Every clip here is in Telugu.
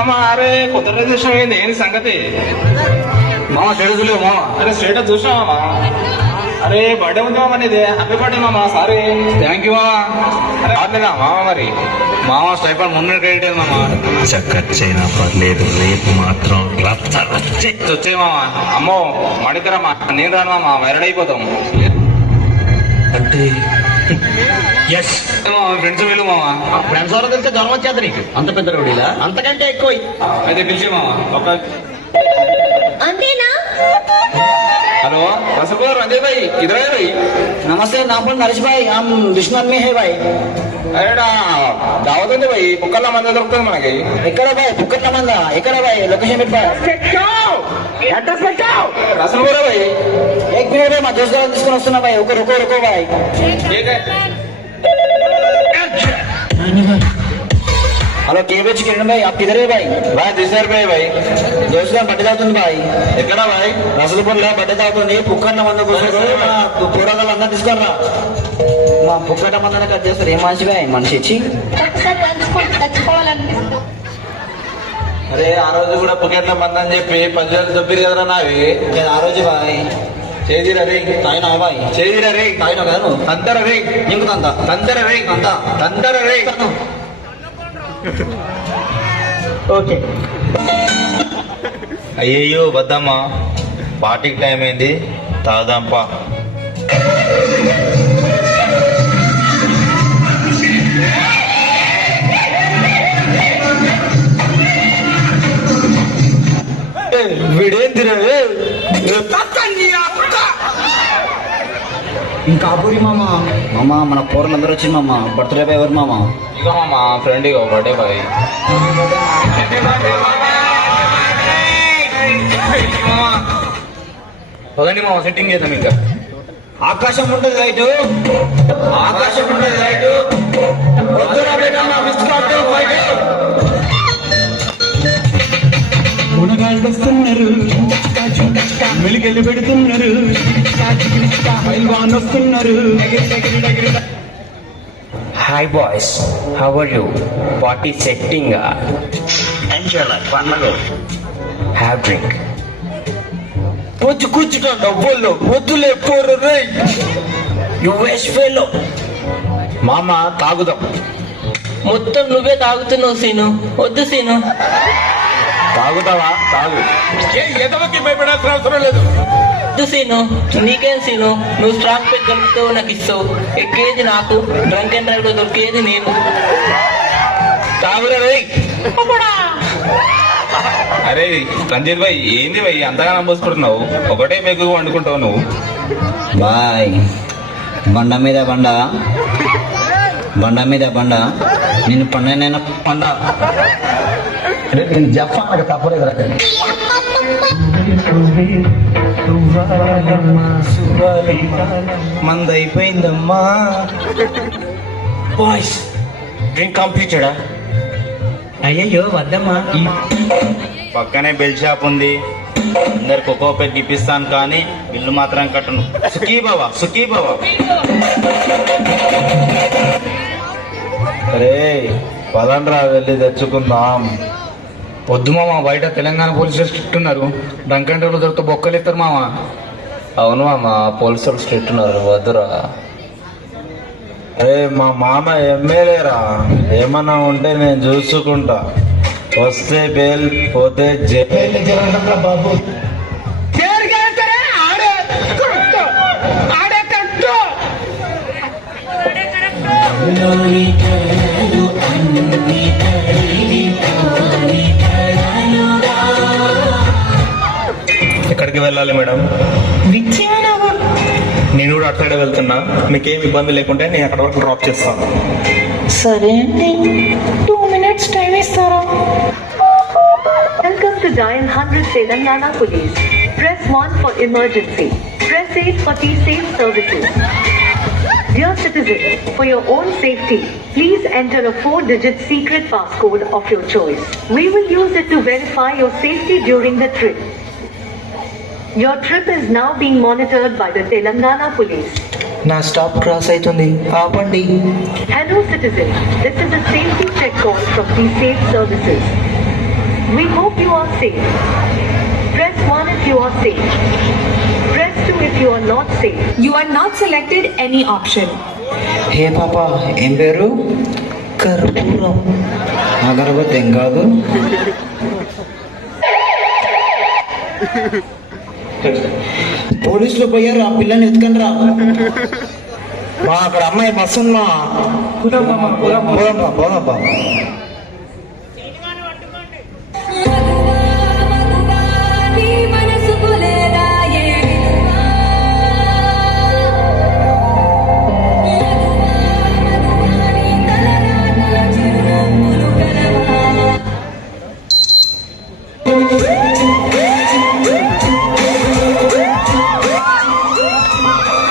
అమ్మా అరే కొత్త డ్రెస్ చూసినావు ఏంది ఏంది సంగతి? మామ స్టేటస్ లేవు మామ. అరే స్టేటస్ చూసినావా? అరే బర్త్డే ఉంది మామ నీది, హ్యాపీ బర్త్డే మామ. సారీ. థ్యాంక్ యూ మామ. అరే ఆడలేదా మామ మరి? మామ స్టైఫండ్ మొన్న క్రెడిట్ అయింది మామ. చక్కచ్చైనా పర్లేదు, రేపు మాత్రం వచ్చే మామ. అమ్మో మడితరా మా నేను రాను మామ, వైరల్ అయిపోతాం. అంటే ఫ్రెండ్స్ వీళ్ళు మామ. ఫ్రెండ్స్ వాళ్ళ తెలిస్తే జ్వరం వచ్చేది నీకు. అంత పెద్ద రోడీలా? అంతకంటే ఎక్కువ. అయితే పిలిచే మామ. ఒక అంతేనా? हेलो रसगुल्ला रंजय भाई किधर है भाई? नमस्ते नापन नरेश भाई, हम विश्वनाथ में है भाई. अरे दावत ఉంది भाई పుక్కల మంద దొరుకుతుంది మనకి. ఎక్కడ भाई పుక్కల మంద? ఎక్కడ भाई లొకేషన్ పెట్టు भाई. అడ్రస్ పెట్టావు. రసగుల్లా भाई एक मिनट మా దోస్త్ గారు తీసుకొని వస్తున్నా भाई. रुको भाई. ठीक है. हेलो केबीएच किरण भाई, आप किधर है भाई? भाई दिसर भाई भाई దోస్త్ గారు బట్టలు అవుతుంది भाई. ఎక్కడ भाई? రసగుల్లా బట్టలు అవుతుంది. పుక్కల మంద కోసం మన కూరగాయలు అన్నా తీసుకురా. మా పుక్కట మందన కట్ చేస్తారు. ఏం మనిషి भाई మనిషి ఇచ్చి. చచ్చిపోవాలనిపిస్తుంది. అరే ఆ రోజు కూడా పుకెట్ల మంద అని చెప్పి 10,000 దొబ్బిరు కదరా నావి. నేను ఆ రోజు भाई చేదిరా రే తాయినా भाई. చేదిరా రే తాయినా కదా నువ్వు? తంతర రే నీకు తంత తంతర రే తంతర రే. ఓకే. అయ్యయ్యో వద్దమ్మా, పార్టీకి టైం అయింది, తాగుదాంపా. వీడేందిరా ఇంకా ఆపూరి మామ. మన పోరలందరూ వచ్చింది మామ. బర్త్డే బాయ్ ఎవరు మామ? ఇగో మా ఫ్రెండ్ ఇగో బర్త్డే బాయ్. పదండి మామ సెట్టింగ్ చేద్దాం. ఇంకా ఆకాశం ఉంటుంది లైట్, ఆకాశం ఉంటుంది లైట్. మునగాళ్ళు వస్తున్నారు, మెలికెళ్ళి పెడుతున్నారు, పైల్వాన్ వస్తున్నారు. Hi boys, how are you? Party setting. Enjoy పండుగ. Have drink. పొద్దు కూర్చుంటా డబ్బుల్లో వద్దులే పోరు రే. యుఎస్ ఫెలో మామ తాగుదాం. మొత్తం నువ్వే తాగుతున్నావు సీను. వద్దు సీను. తాగుతావా? తాగు. ఎదవకి భయపడాల్సిన అవసరం లేదు. వద్దు సీను. నీకేం సీను, నువ్వు స్ట్రాంగ్ పెట్టి దొరుకుతావు, నాకు ఇస్తావు. ఎక్కేది నాకు, డ్రంక్ అండ్ డ్రైవ్ లో దొరికేది నేను. తాగురా రే. అరే రంజిత్ భాయ్ ఏంది భాయ్ అంతగా నమ్మేసుకుంటున్నావు? ఒకటే పెగ్గు వండుకుంటావు నువ్వు. బాయ్ బండ మీద బండ, బండ మీద బండ, నేను పండనైనా పండ. నేను చెప్పాను తప్పలేదు. మందైపోయిందమ్మా. బాయ్స్, డ్రింక్ కంప్లీటెడా? అయ్యయ్యో వద్దమ్మా. పక్కనే బెల్ షాప్ ఉంది, అందరికి ఒక్కో పెగ్ ఇప్పిస్తాను, కానీ బిల్లు మాత్రం కట్టను. సుఖీ బావా, సుఖీ బావా. అరే పదండ్రా వెళ్ళి తెచ్చుకుందాం. వద్దు మామ, బయట తెలంగాణ పోలీసులు స్ట్రిక్ట్ ఉన్నారు. డ్రంక్ అండ్ డ్రైవ్ దొరికితే బొక్కలు ఇస్తారు మామ. అవును మామ, పోలీసులు స్ట్రిక్ట్ ఉన్నారు, వద్దురా. అరే మా మామ ఎమ్మెల్యేరా, ఏమన్నా ఉంటే నేను చూసుకుంటా. వస్తే బెయిల్, పోతే జైలు. బాబు ఎక్కడికి వెళ్ళాలి మేడం? నేను కూడా అటు సైడ్ వెళ్తున్నా, మీకేం ఇబ్బంది లేకుంటే నేను అక్కడ వరకు డ్రాప్ చేస్తాను. సరే అండి, 2 minutes టైం ఇస్తారా? Welcome to Dial 100 Telangana Police. Press 1 for emergency. Press 8 for T-Safe services. Dear citizens, for your own safety, please enter a 4-digit secret passcode of your choice. We will use it to verify your safety during the trip. Your trip is now being monitored by the Telangana Police. నా స్టాప్ క్రాస్ అవుతుంది, ఆపండి. Hello citizens, this is a safety check call from T-Safe services. We hope you are safe. Press 1 if you are safe. Press 2 if you are not safe. You are not selected any option. హే పాప, ఏం పేరు? కర్పూరం. అగరబత్తి ఏం కాదు. పోలీసులు పోయారు, ఆ పిల్లని ఎత్తుకండి రా. మా అక్కడ అమ్మాయి బస్సు ఉందా? పోదాం.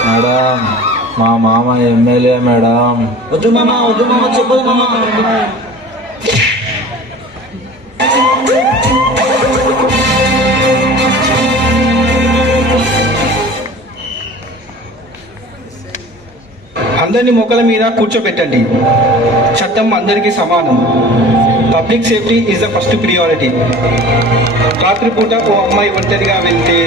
మేడం, మా మామ ఎమ్మెల్యే మేడం. వద్దు మామ చెప్పదు మామ. అందరినీ మొక్కల మీద కూర్చోబెట్టండి. చట్టం అందరికీ సమానం. Public safety is the first priority. రాత్రిపూట ఓ అమ్మాయి ఒంటరిగా వెళ్తే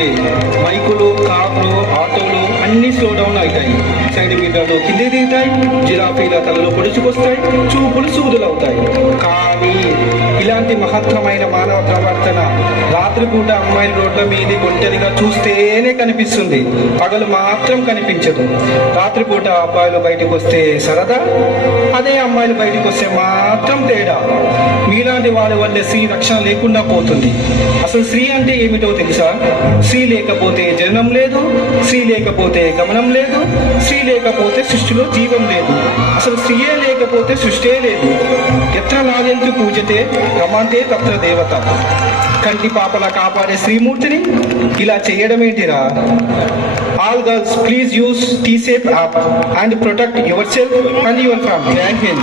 బైకులు, కార్లు, ఆటోలు అన్నీ స్లో డౌన్ అవుతాయి. సైడ్ మీటర్లు కింద దిగుతాయి. జిరాఫీల తలలో పొడుచుకొస్తాయి. చూపులు సూదులవుతాయి. కానీ ఇలాంటి మహత్తరమైన మానవ ప్రవర్తన రాత్రిపూట అమ్మాయిల రోడ్ల మీద ఒంటరిగా చూస్తేనే కనిపిస్తుంది. పగలు మాత్రం కనిపించదు. రాత్రిపూట అబ్బాయిలు బయటకు వస్తే సరదా, అదే అమ్మాయిలు బయటకు వస్తే మాత్రం తేడా. మీలాంటి వాళ్ళ వల్ల స్త్రీ రక్షణ లేకుండా పోతుంది. అసలు స్త్రీ అంటే ఏమిటో తెలుసా? స్త్రీ లేకపోతే జననం లేదు, స్త్రీ లేకపోతే గమనం లేదు, స్త్రీ లేకపోతే సృష్టిలో జీవం లేదు. అసలు స్త్రీయే లేకపోతే సృష్టే లేదు. ఎత్ర నాగెంతు పూజతే రమంతే తత్ర దేవత. కంటి పాపలా కాపాడే శ్రీమూర్తిని ఇలా చేయడం ఏంటిరా? All girls, please use T-Safe app and protect yourself and your family. Thank you.